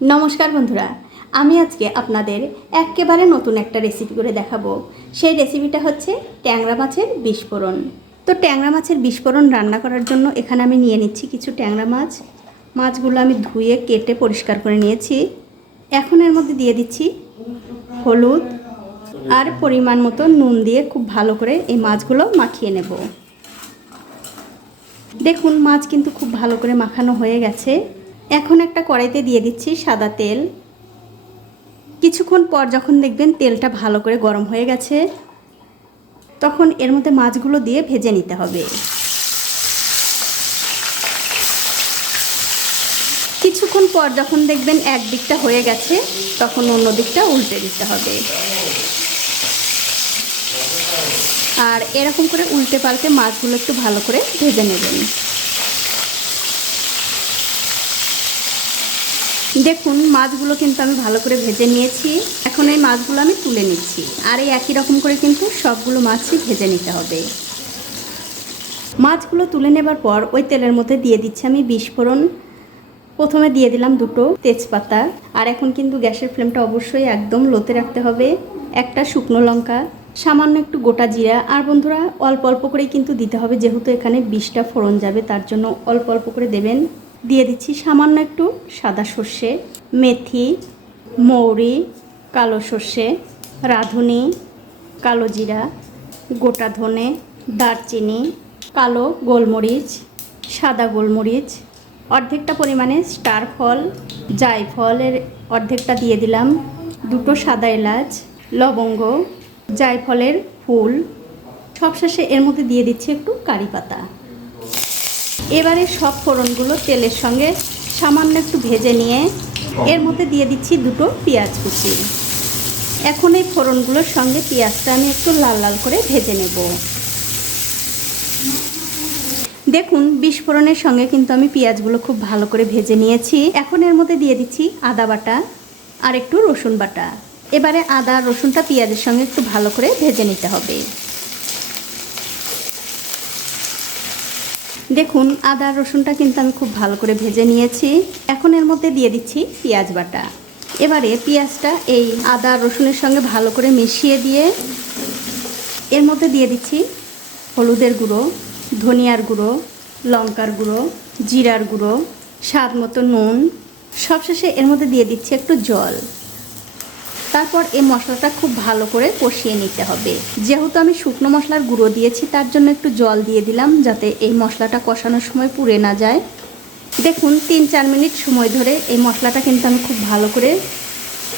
नमस्कार बंधुरा आमी आज के आपनादेर एकेबारे नतून एक रेसिपि करे देखाबो। सेई रेसिपिटा हच्छे टैंगरा माछेर बिस्फोरन। तो टैंगरा माछेर बिस्फोरन रान्ना करार जोन्नो एखाने आमी निये निচ্ছি किछु टैंगरा माछ। माछगुलो आमी धुए केटे परिष्कार करे निয়েছি। এখন এর মধ্যে দিয়ে দিচ্ছি হলুদ আর পরিমাণ মতো নুন দিয়ে খুব ভালো করে এই মাছগুলো মাখিয়ে নেব। দেখুন মাছ কিন্তু খুব ভালো করে মাখানো হয়ে গেছে। এখন একটা কড়াইতে দিয়ে দিচ্ছি সাদা তেল। কিছুক্ষণ পর যখন দেখবেন তেলটা ভালো করে গরম হয়ে গেছে তখন এর মধ্যে মাছগুলো দিয়ে ভেজে নিতে হবে। কিছুক্ষণ পর যখন দেখবেন এক দিকটা হয়ে গেছে তখন অন্য দিকটা উল্টে দিতে হবে। আর এরকম করে উল্টে পাল্টে মাছগুলো একটু ভালো করে ভেজে নেবেন। দেখুন মাছগুলো কিন্তু আমি ভালো করে ভেজে নিয়েছি। এখন এই মাছগুলো আমি তুলে নিচ্ছি। আর এই একই রকম করে কিন্তু সবগুলো মাছই ভেজে নিতে হবে। মাছগুলো তুলে নেবার পর ওই তেলের মধ্যে দিয়ে দিচ্ছি আমি বিস্ফোরণ। প্রথমে দিয়ে দিলাম দুটো তেজপাতা। আর এখন কিন্তু গ্যাসের ফ্লেমটা অবশ্যই একদম লোতে রাখতে হবে। একটা শুকনো লঙ্কা, সামান্য একটু গোটা জিরা। আর বন্ধুরা অল্প অল্প করেই কিন্তু দিতে হবে, যেহেতু এখানে 20টা ফোড়ন যাবে তার জন্য অল্প অল্প করে দেবেন। দিয়ে দিচ্ছি সামান্য একটু সাদা সর্ষে, মেথি, মৌরি, কালো সর্ষে, রাঁধুনি, কালো জিরা, গোটা ধনে, দারচিনি, কালো গোলমরিচ, সাদা গোলমরিচ, অর্ধেকটা পরিমাণে স্টার ফল, জায়ফলের অর্ধেকটা দিয়ে দিলাম, দুটো সাদা এলাচ, লবঙ্গ, জায়ফলের ফুল, সবশেষে এর মধ্যে দিয়ে দিচ্ছি একটু কারি পাতা। এবারে সব ফোড়নগুলো তেলের সঙ্গে সামান্য একটু ভেজে নিয়ে এর মধ্যে দিয়ে দিচ্ছি দুটো পেঁয়াজ কুচি। এখন এই ফোড়নগুলোর সঙ্গে পেঁয়াজটা আমি একটু লাল লাল করে ভেজে নেব। দেখুন বিস্ফোরণের সঙ্গে কিন্তু আমি পেঁয়াজগুলো খুব ভালো করে ভেজে নিয়েছি। এখন এর মধ্যে দিয়ে দিচ্ছি আদা বাটা আর একটু রসুন বাটা। এবারে আদা আর রসুনটা পেঁয়াজের সঙ্গে একটু ভালো করে ভেজে নিতে হবে। দেখুন আদা রসুনটা কিন্তু আমি খুব ভালো করে ভেজে নিয়েছি। এখন এর মধ্যে দিয়ে দিচ্ছি পেঁয়াজ বাটা। এবারে পেঁয়াজটা এই আদা রসুনের সঙ্গে ভালো করে মিশিয়ে দিয়ে এর মধ্যে দিয়ে দিচ্ছি হলুদের গুঁড়ো, ধনিয়ার গুঁড়ো, লঙ্কার গুঁড়ো, জিরার গুঁড়ো, স্বাদ মতো নুন। সবশেষে এর মধ্যে দিয়ে দিচ্ছি একটু জল। তারপর এই মশলাটা খুব ভালো করে কষিয়ে নিতে হবে। যেহেতু আমি শুকনো মশলার গুঁড়ো দিয়েছি তার জন্য একটু জল দিয়ে দিলাম, যাতে এই মশলাটা কষানোর সময় পুড়ে না যায়। দেখুন 3-4 মিনিট সময় ধরে এই মশলাটা কিন্তু আমি খুব ভালো করে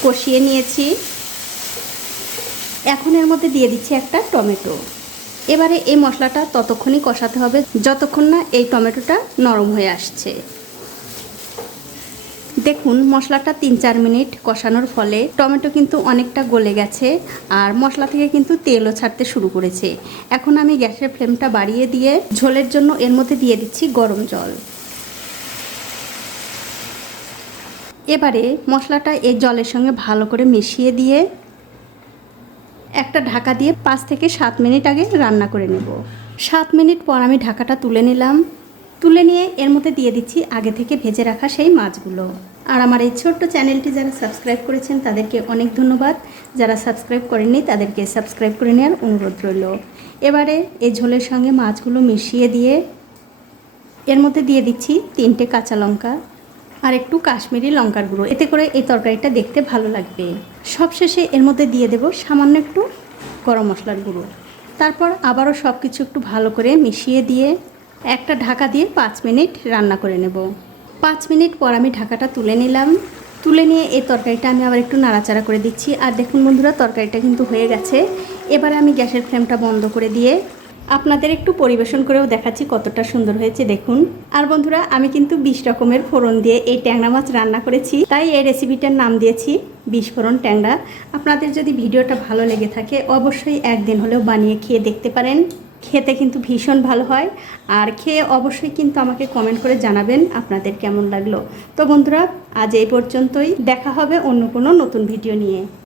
কষিয়ে নিয়েছি। এখন এর মধ্যে দিয়ে দিচ্ছি একটা টমেটো। এবারে এই মশলাটা ততক্ষণই কষাতে হবে যতক্ষণ না এই টমেটোটা নরম হয়ে আসছে। দেখুন মশলাটা 3-4 মিনিট কষানোর ফলে টমেটো কিন্তু অনেকটা গলে গেছে আর মশলা থেকে কিন্তু তেলও ছাড়তে শুরু করেছে। এখন আমি গ্যাসের ফ্লেমটা বাড়িয়ে দিয়ে ঝোলের জন্য এর মধ্যে দিয়ে দিচ্ছি গরম জল। এবারে মশলাটা এই জলের সঙ্গে ভালো করে মিশিয়ে দিয়ে একটা ঢাকা দিয়ে 5 থেকে 7 মিনিট আগে রান্না করে নেব। 7 মিনিট পর আমি ঢাকাটা তুলে নিলাম। তুলে নিয়ে এর মধ্যে দিয়ে দিচ্ছি আগে থেকে ভেজে রাখা সেই মাছগুলো। আর আমার এই ছোট্ট চ্যানেলটি যারা সাবস্ক্রাইব করেছেন তাদেরকে অনেক ধন্যবাদ। যারা সাবস্ক্রাইব করেননি তাদেরকে সাবস্ক্রাইব করে নেওয়ার অনুরোধ রইল। এবারে এই ঝোলের সঙ্গে মাছগুলো মিশিয়ে দিয়ে এর মধ্যে দিয়ে দিচ্ছি 3টে কাঁচা লঙ্কা আর একটু কাশ্মীরি লঙ্কার গুঁড়ো। এতে করে এই তরকারিটা দেখতে ভালো লাগবে। সবশেষে এর মধ্যে দিয়ে দেব সামান্য একটু গরম মশলার গুঁড়ো। তারপর আবারও সব কিছু একটু ভালো করে মিশিয়ে দিয়ে একটা ঢাকা দিয়ে 5 মিনিট রান্না করে নেব। 5 মিনিট পর আমি ঢাকাটা তুলে নিলাম। তুলে নিয়ে এই তরকারিটা আমি আবার একটু নাড়াচাড়া করে দিচ্ছি। আর দেখুন বন্ধুরা তরকারিটা কিন্তু হয়ে গেছে। এবারে আমি গ্যাসের ফ্লেমটা বন্ধ করে দিয়ে আপনাদের একটু পরিবেশন করেও দেখাচ্ছি কতটা সুন্দর হয়েছে দেখুন। আর বন্ধুরা আমি কিন্তু 20 রকমের ফোড়ন দিয়ে এই ট্যাংরা মাছ রান্না করেছি, তাই এই রেসিপিটার নাম দিয়েছি বিস্ফোরণ ট্যাংরা। আপনাদের যদি ভিডিওটা ভালো লেগে থাকে অবশ্যই একদিন হলেও বানিয়ে খেয়ে দেখতে পারেন। খেতে কিন্তু ভীষণ ভালো হয়। আর খেয়ে অবশ্যই কিন্তু আমাকে কমেন্ট করে জানাবেন আপনাদের কেমন লাগলো। তো বন্ধুরা আজ এই পর্যন্তই। দেখা হবে অন্য কোনো নতুন ভিডিও নিয়ে।